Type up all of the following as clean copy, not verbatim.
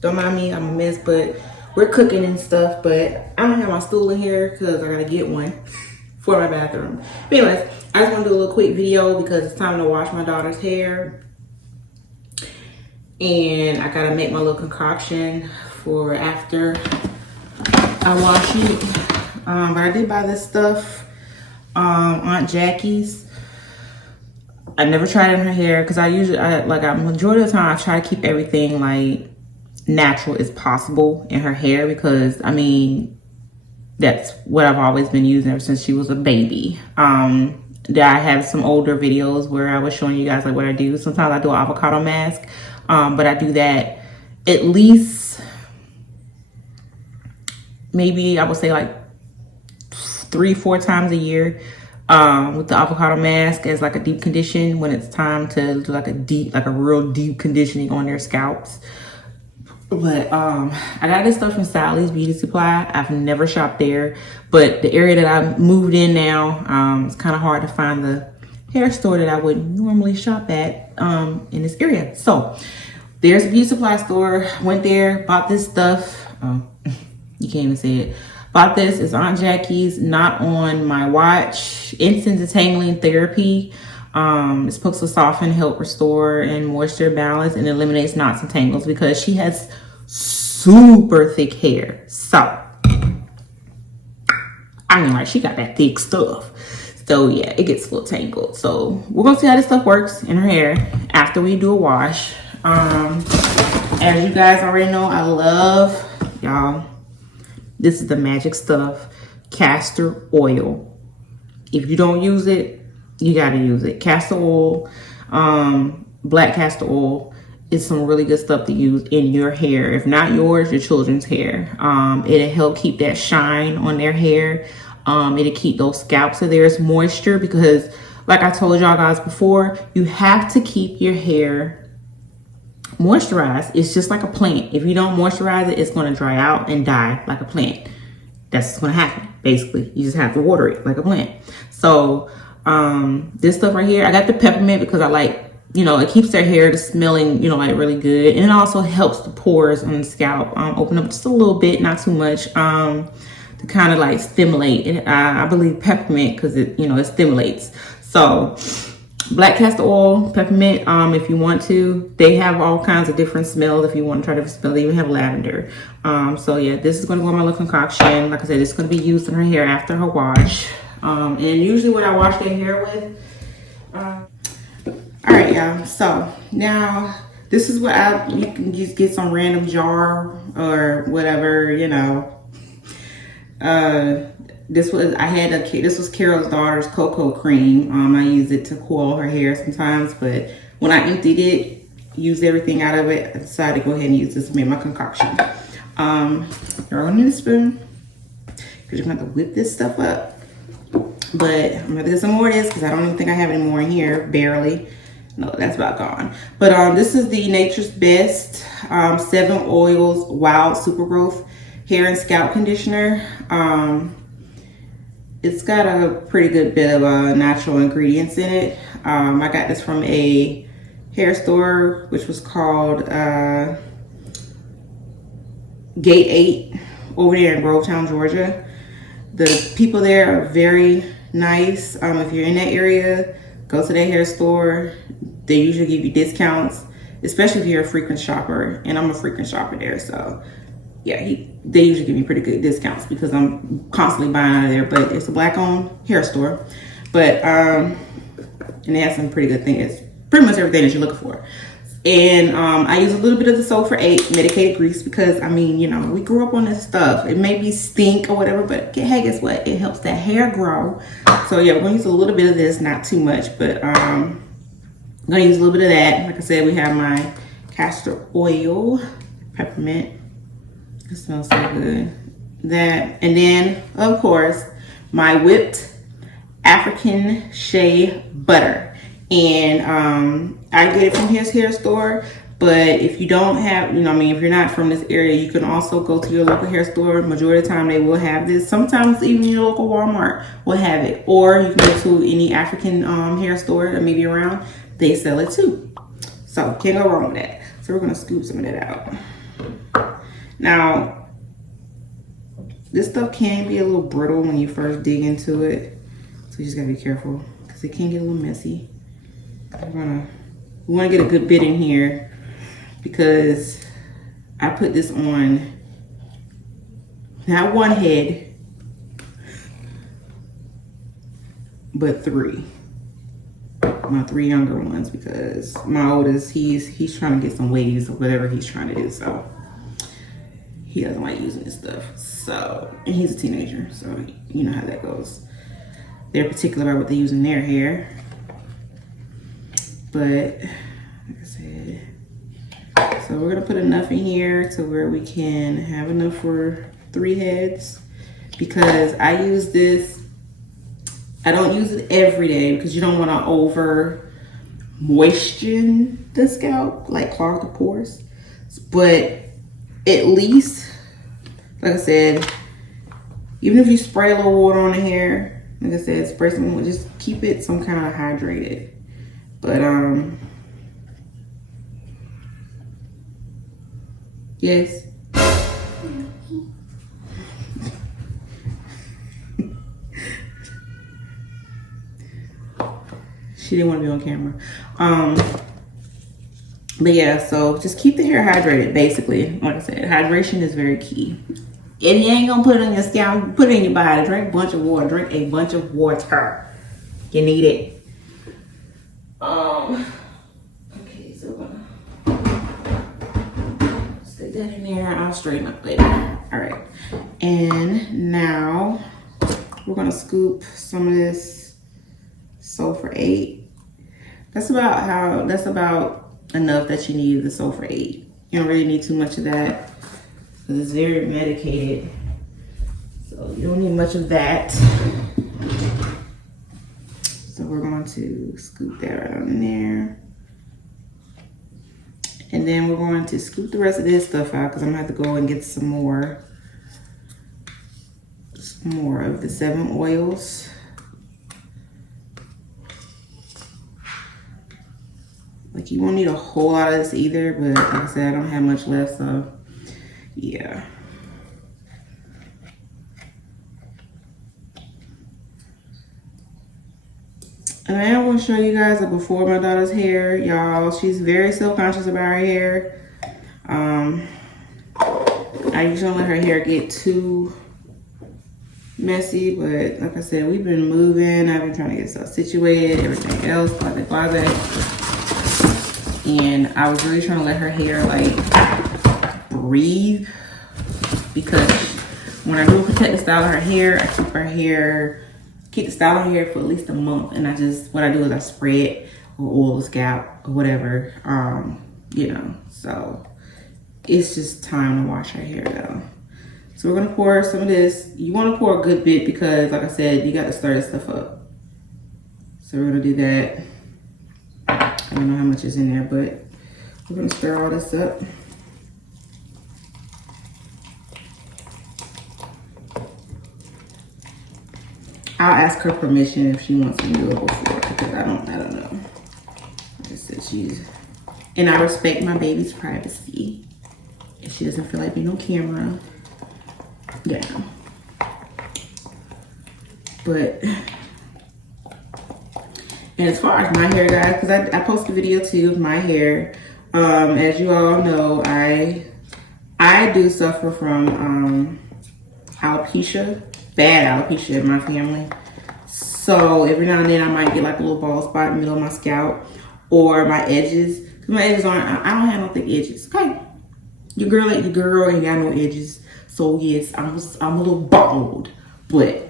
Don't mind me, I'm a mess, but we're cooking and stuff. But I don't have my stool in here because I gotta get one for my bathroom. But anyways, I just want to do a little quick video because it's time to wash my daughter's hair. And I gotta make my little concoction for after I wash it. But I did buy this stuff, Aunt Jackie's. I never tried it in her hair because majority of the time I try to keep everything like natural as possible in her hair because I mean that's what I've always been using ever since she was a baby. I have some older videos where I was showing you guys like what I do. Sometimes I do an avocado mask, but I do that at least maybe I would say like 3-4 times a year with the avocado mask as like a deep condition when it's time to do like a real deep conditioning on their scalps. But I got this stuff from Sally's Beauty Supply. I've never shopped there, but the area that I moved in now, it's kind of hard to find the hair store that I would normally shop at in this area. So there's a beauty supply store. Went there, bought this stuff. You can't even see it. Bought this. It's Aunt Jackie's, not on my watch. Instant Detangling Therapy. It's supposed to soften, help restore, and moisture balance, and eliminates knots and tangles because she has super thick hair. So, I mean, like, she got that thick stuff. So, yeah, it gets a little tangled. So, we're going to see how this stuff works in her hair after we do a wash. As you guys already know, I love, y'all, this is the magic stuff, castor oil. If you don't use it, you gotta use it. Castor oil, black castor oil is some really good stuff to use in your hair. If not yours, your children's hair. It'll help keep that shine on their hair. It'll keep those scalps of theirs moisture because like I told y'all guys before, you have to keep your hair moisturized. It's just like a plant. If you don't moisturize it, it's gonna dry out and die like a plant. That's what's gonna happen, basically. You just have to water it like a plant. So, this stuff right here, I got the peppermint because I like, you know, it keeps their hair to smelling, you know, like really good. And it also helps the pores on the scalp open up just a little bit, not too much, to kind of like stimulate. And I believe peppermint because it, you know, it stimulates. So black castor oil, peppermint, if you want to. They have all kinds of different smells if you want to try different smells. They even have lavender. So yeah, this is going to go in my little concoction. Like I said, it's going to be used in her hair after her wash. And usually what I wash their hair with. All right, y'all. So now this is what you can just get some random jar or whatever, you know. This was Carol's daughter's cocoa cream. I use it to coil her hair sometimes, but when I emptied it, used everything out of it, I decided to go ahead and use this to make my concoction. You're gonna need a spoon because you're gonna have to whip this stuff up. But I'm gonna get some more of this because I don't even think I have any more in here, barely. No, that's about gone. But this is the Nature's Best 7 Oils Wild Super Growth Hair and Scalp Conditioner. It's got a pretty good bit of natural ingredients in it. I got this from a hair store, which was called Gate 8 over there in Grovetown, Georgia. The people there are very nice. If you're in that area, go to their hair store. They usually give you discounts, especially if you're a frequent shopper. And I'm a frequent shopper there, so yeah, they usually give me pretty good discounts because I'm constantly buying out of there. But it's a black-owned hair store. But and they have some pretty good things. It's pretty much everything that you're looking for. And I use a little bit of the Sulfur 8 medicated grease because, I mean, you know, we grew up on this stuff. It may be stink or whatever, but hey, guess what? It helps that hair grow. So yeah, we're gonna use a little bit of this, not too much, but I'm gonna use a little bit of that. Like I said, we have my castor oil, peppermint. It smells so good. That, and then of course, my whipped African shea butter. And I get it from his hair store, but if you don't have, you know, I mean, if you're not from this area, you can also go to your local hair store. Majority of the time they will have this. Sometimes even your local Walmart will have it, or you can go to any African hair store that may be around. They sell it too. So can't go wrong with that. So we're gonna scoop some of that out. Now, this stuff can be a little brittle when you first dig into it. So you just gotta be careful because it can get a little messy. We wanna get a good bit in here because I put this on not one head, but three. My three younger ones, because my oldest, he's trying to get some waves or whatever he's trying to do, so he doesn't like using this stuff. So, and he's a teenager, so you know how that goes. They're particular about what they use in their hair. But like I said, so we're gonna put enough in here to where we can have enough for 3 heads, because I use this, I don't use it every day because you don't want to over moisten the scalp, like clog the pores. But at least, like I said, even if you spray a little water on the hair, like I said, spray some, just keep it some kind of hydrated. But yes. She didn't want to be on camera. But yeah, so just keep the hair hydrated, basically. Like I said, hydration is very key. And you ain't gonna put it on your scalp, put it in your body. Drink a bunch of water. Drink a bunch of water. You need it. Okay, so we're gonna stick that in there. I'll straighten up later. All right. And now we're gonna scoop some of this Sulfur 8. That's about enough that you need the Sulfur 8. You don't really need too much of that because it's very medicated. So you don't need much of that. So we're going to scoop that right on in there. And then we're going to scoop the rest of this stuff out because I'm gonna have to go and get some more of the 7 oils. Like, you won't need a whole lot of this either, but like I said, I don't have much left, so yeah. And I am going to show you guys a before my daughter's hair, y'all. She's very self-conscious about her hair. I usually don't let her hair get too messy, but like I said, we've been moving. I've been trying to get stuff situated, everything else, blah. And I was really trying to let her hair like breathe, because when I do a protective style of her hair, I keep the style of her hair for at least a month. And what I do is I spray it or oil the scalp or whatever, you know. So it's just time to wash her hair though. So we're gonna pour some of this. You wanna pour a good bit because like I said, you got to stir this stuff up. So we're gonna do that. I don't know how much is in there, but we're gonna stir all this up. I'll ask her permission if she wants me to do it before, because I don't know. Like I said, and I respect my baby's privacy. If she doesn't feel like being on camera, yeah. But, and as far as my hair, guys, because I posted a video too of my hair. As you all know, I do suffer from alopecia, bad alopecia in my family. So every now and then I might get like a little bald spot in the middle of my scalp or my edges. Because my edges aren't, I don't have no thick edges. Okay, your girl ain't got no edges. So yes, I'm a little bald, but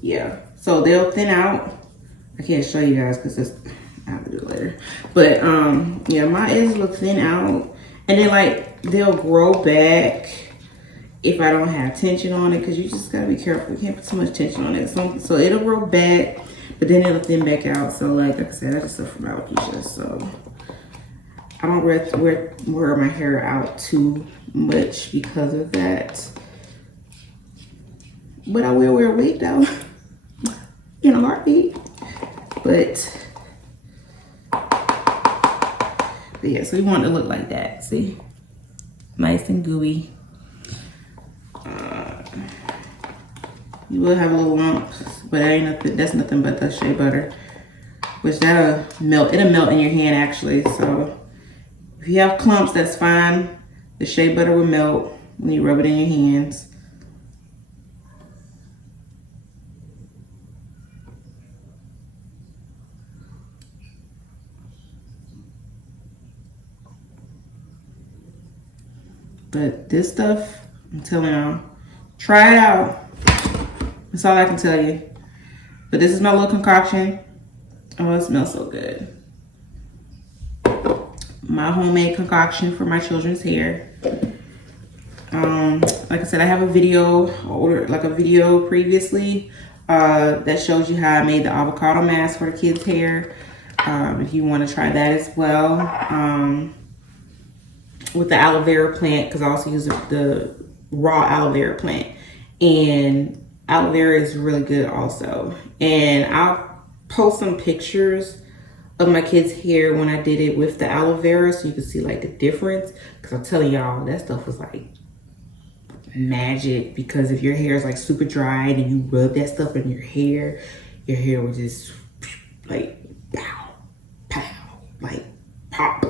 yeah. So they'll thin out. I can't show you guys because I have to do it later. But yeah, my edges will thin out, and then like they'll grow back if I don't have tension on it, because you just gotta be careful. You can't put too much tension on it. So it'll grow back, but then it'll thin back out. So like I said, I just suffer from alopecia, so I don't wear my hair out too much because of that. But I will wear a wig though, in a heartbeat. But yeah, so we want it to look like that. See, nice and gooey. You will have little lumps, but that ain't nothing. That's nothing but the shea butter, which that'll melt. It'll melt in your hand actually. So if you have clumps, that's fine. The shea butter will melt when you rub it in your hands. But this stuff, I'm telling y'all, try it out. That's all I can tell you. But this is my little concoction. Oh, it smells so good. My homemade concoction for my children's hair. Like I said, I have a video, like a video previously that shows you how I made the avocado mask for the kids' hair. If you want to try that as well. With the aloe vera plant, because I also use the raw aloe vera plant. And aloe vera is really good also. And I'll post some pictures of my kids' hair when I did it with the aloe vera so you can see like the difference. Because I'm telling y'all, that stuff was like magic. Because if your hair is like super dry and you rub that stuff in your hair will just like pow, pow, like pop.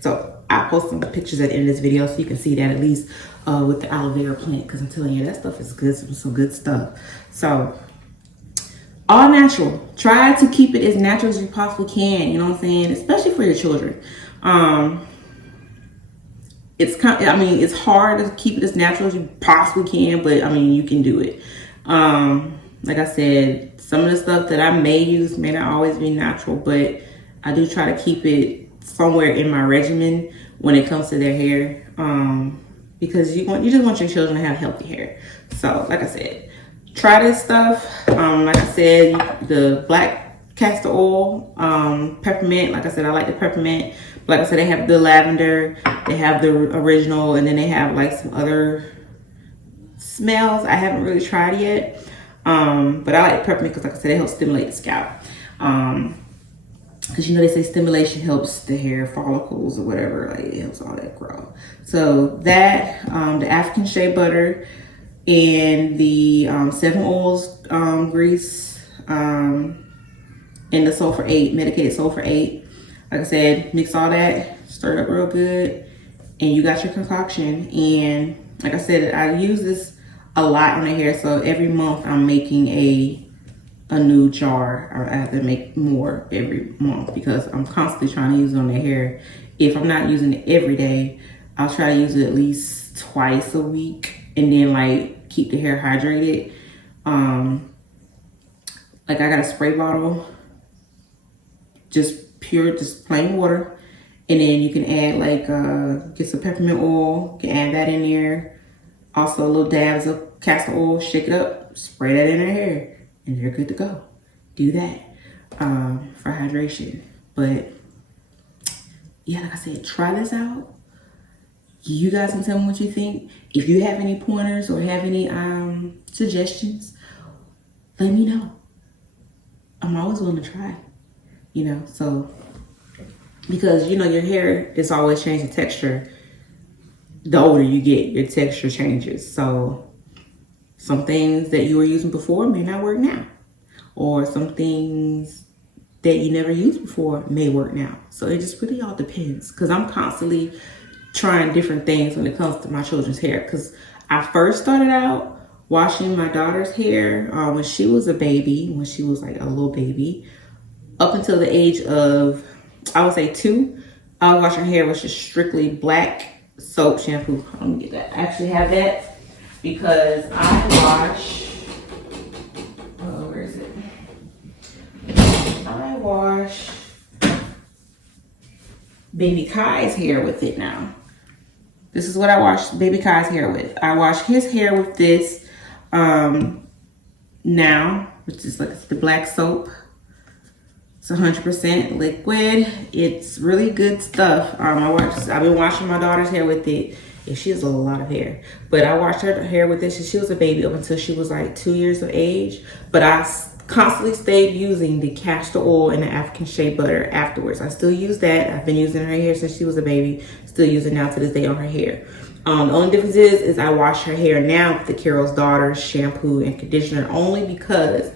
So I'll post some pictures at the end of this video so you can see that at least with the aloe vera plant, because I'm telling you, that stuff is good, some good stuff. So all natural. Try to keep it as natural as you possibly can, you know what I'm saying? Especially for your children. It's hard to keep it as natural as you possibly can, but I mean, you can do it. Like I said, some of the stuff that I may use may not always be natural, but I do try to keep it somewhere in my regimen when it comes to their hair, because you just want your children to have healthy hair. So like I said, try this stuff. Like I said, the black castor oil, peppermint. Like I said, I like the peppermint. Like I said, they have the lavender, they have the original, and then they have like some other smells I haven't really tried yet. But I like peppermint because, like I said, it helps stimulate the scalp. Because you know they say stimulation helps the hair follicles or whatever, like it helps all that grow. So that, the African shea butter and the 7 oils grease, and the sulfur 8, medicated sulfur 8. Like I said, mix all that, stir it up real good, and you got your concoction. And like I said, I use this a lot on the hair, so every month I'm making a new jar. I have to make more every month because I'm constantly trying to use it on their hair. If I'm not using it every day, I'll try to use it at least twice a week, and then like keep the hair hydrated. Like I got a spray bottle, just plain water, and then you can add like get some peppermint oil, you can add that in there. Also little dabs of castor oil, shake it up, spray that in their hair, and you're good to go. Do that for hydration. But yeah, like I said, try this out. You guys can tell me what you think. If you have any pointers or have any suggestions, let me know. I'm always willing to try, you know. So because you know your hair is always changing texture. The older you get, your texture changes. So some things that you were using before may not work now, or some things that you never used before may work now. So it just really all depends, because I'm constantly trying different things when it comes to my children's hair. Because I first started out washing my daughter's hair when she was a baby, when she was like a little baby, up until the age of, I would say 2. I was washing her hair with just strictly black soap shampoo. Let me get that. I actually have that because I wash, where is it? I wash baby Kai's hair with it now. This is what I wash baby Kai's hair with. I wash his hair with this now, which is like the black soap. It's 100% liquid. It's really good stuff. I've been washing my daughter's hair with it. And she has a lot of hair. But I washed her hair with this since she was a baby up until she was like 2 years of age. But I constantly stayed using the castor oil and the African shea butter afterwards. I still use that. I've been using her hair since she was a baby. Still use it now to this day on her hair. The only difference is I wash her hair now with the Carol's Daughter shampoo and conditioner, only because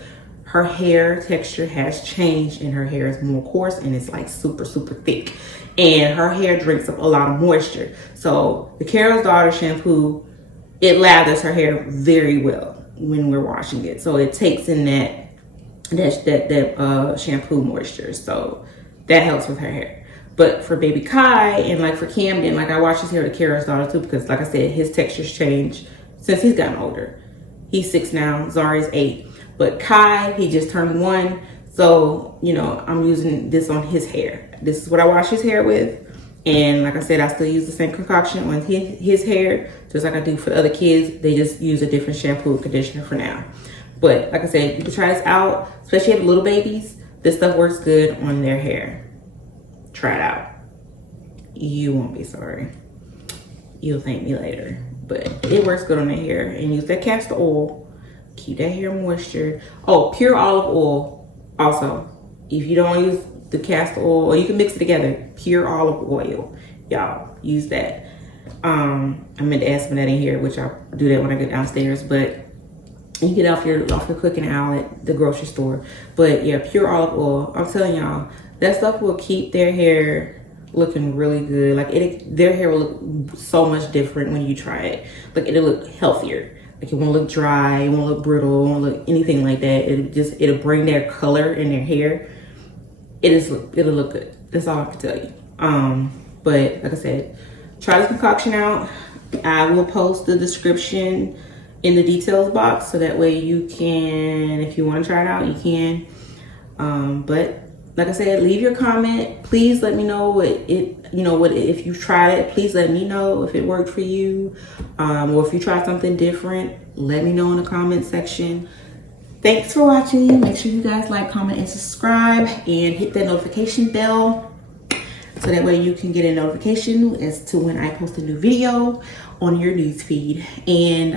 her hair texture has changed and her hair is more coarse and it's like super thick, and her hair drinks up a lot of moisture. So the Carol's Daughter shampoo, it lathers her hair very well when we're washing it, so it takes in that shampoo moisture, so that helps with her hair. But for baby Kai and like for Camden, like I wash his hair with Carol's Daughter too, because like I said, his texture's changed since he's gotten older. He's 6 now, Zari's 8. But Kai, he just turned 1. So, you know, I'm using this on his hair. This is what I wash his hair with. And like I said, I still use the same concoction on his hair, just like I do for the other kids. They just use a different shampoo and conditioner for now. But like I said, you can try this out, especially if you have little babies. This stuff works good on their hair. Try it out. You won't be sorry. You'll thank me later. But it works good on their hair. And use that castor oil. Keep that hair moisture. Oh, pure olive oil also. If you don't use the castor oil, or you can mix it together. Pure olive oil. Y'all, use that. I meant to add some of that in here, which I'll do that when I get downstairs. But you get off your cooking out at the grocery store. But yeah, pure olive oil. I'm telling y'all, that stuff will keep their hair looking really good. Like their hair will look so much different when you try it. Like it'll look healthier. Like it won't look dry, it won't look brittle, it won't look anything like that. It'll bring their color in their hair. It'll look good. That's all I can tell you. But like I said, try this concoction out. I will post the description in the details box, so that way you can, if you want to try it out, you can. But like I said, leave your comment. Please let me know if you tried it. Please let me know if it worked for you, or if you tried something different. Let me know in the comment section. Thanks for watching. Make sure you guys like, comment, and subscribe, and hit that notification bell, so that way you can get a notification as to when I post a new video on your news feed. And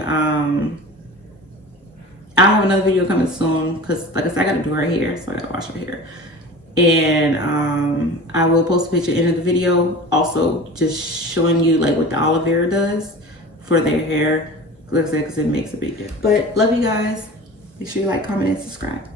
I'll have another video coming soon, because like I said, I gotta do her hair, so I gotta wash her hair. And I will post a picture in the video, also just showing you like what the aloe vera does for their hair, like I said, because it makes a big difference. But love you guys. Make sure you like, comment, and subscribe.